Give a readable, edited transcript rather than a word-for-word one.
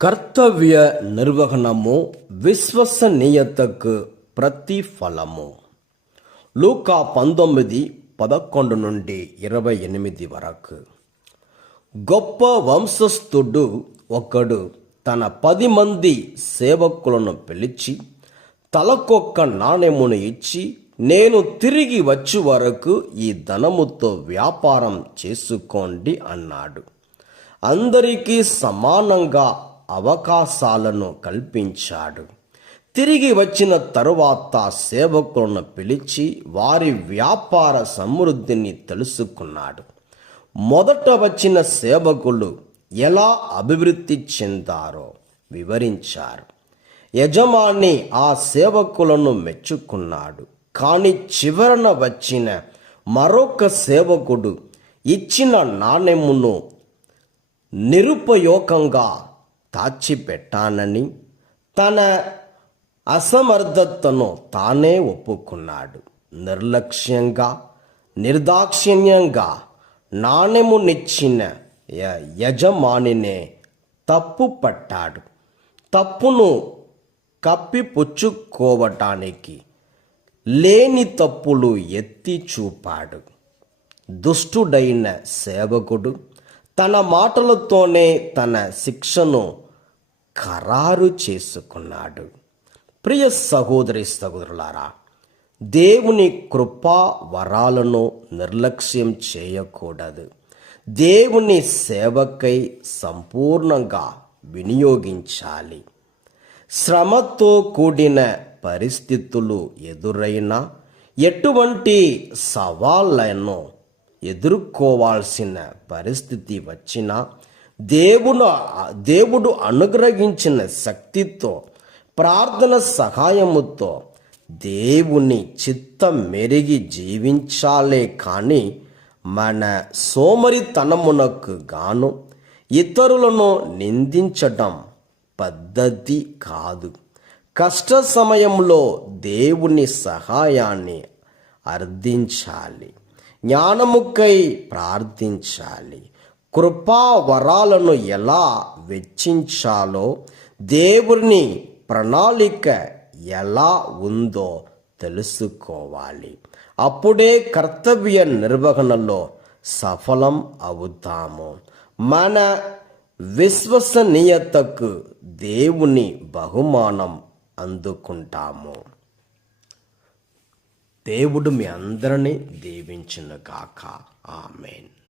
కర్తవ్య నిర్వహణము విశ్వసనీయతకు ప్రతిఫలము. లూకా 19:11 నుండి 28 వరకు. గొప్ప వంశస్థుడు ఒకడు తన 10 మంది సేవకులను పిలిచి తలకొక్క నాణెమును ఇచ్చి, నేను తిరిగి వచ్చే వరకు ఈ ధనముతో వ్యాపారం చేసుకోండి అన్నాడు. అందరికీ సమానంగా అవకాశాలను కల్పించాడు. తిరిగి వచ్చిన తరువాత సేవకులను పిలిచి వారి వ్యాపార సమృద్ధిని తెలుసుకున్నాడు. మొదట వచ్చిన సేవకులు ఎలా అభివృద్ధి చెందారో వివరించారు. యజమాని ఆ సేవకులను మెచ్చుకున్నాడు. కానీ చివరన వచ్చిన మరొక సేవకుడు ఇచ్చిన నాణెమును నిరుపయోగంగా దాచిపెట్టానని తన అసమర్థతను తానే ఒప్పుకున్నాడు. నిర్లక్ష్యంగా, నిర్దాక్షిణ్యంగా నాణెమునిచ్చిన యజమానినే తప్పు పట్టాడు. తప్పును కప్పిపుచ్చుకోవటానికి లేని తప్పులు ఎత్తి చూపాడు. దుష్టుడైన సేవకుడు తన మాటలతోనే తన శిక్షను ఖరారు చేసుకున్నాడు. ప్రియ సహోదరి సహోదరులారా, దేవుని కృపా వరాలను నిర్లక్ష్యం చేయకూడదు. దేవుని సేవకై సంపూర్ణంగా వినియోగించాలి. శ్రమతో కూడిన పరిస్థితులు ఎదురైనా, ఎటువంటి సవాళ్లను ఎదుర్కోవాల్సిన పరిస్థితి వచ్చినా, దేవుడు అనుగ్రహించిన శక్తితో, ప్రార్థన సహాయముతో దేవుని చిత్తం మెరిగి జీవించాలే కానీ మన సోమరితనమునకు గాను ఇతరులను నిందించటం పద్ధతి కాదు. కష్ట సమయంలో దేవుని సహాయాన్ని అర్థించాలి. జ్ఞానముకై ప్రార్థించాలి. కృపా వరాలను ఎలా వెచ్చించాలో, దేవుని ప్రణాళిక ఎలా ఉందో తెలుసుకోవాలి. అప్పుడే కర్తవ్య నిర్వహణలో సఫలం అవుతాము. మన విశ్వసనీయతకు దేవుని బహుమానం అందుకుంటాము. దేవుడు మీ అందరినీ దీవించును గాక. ఆమేన్.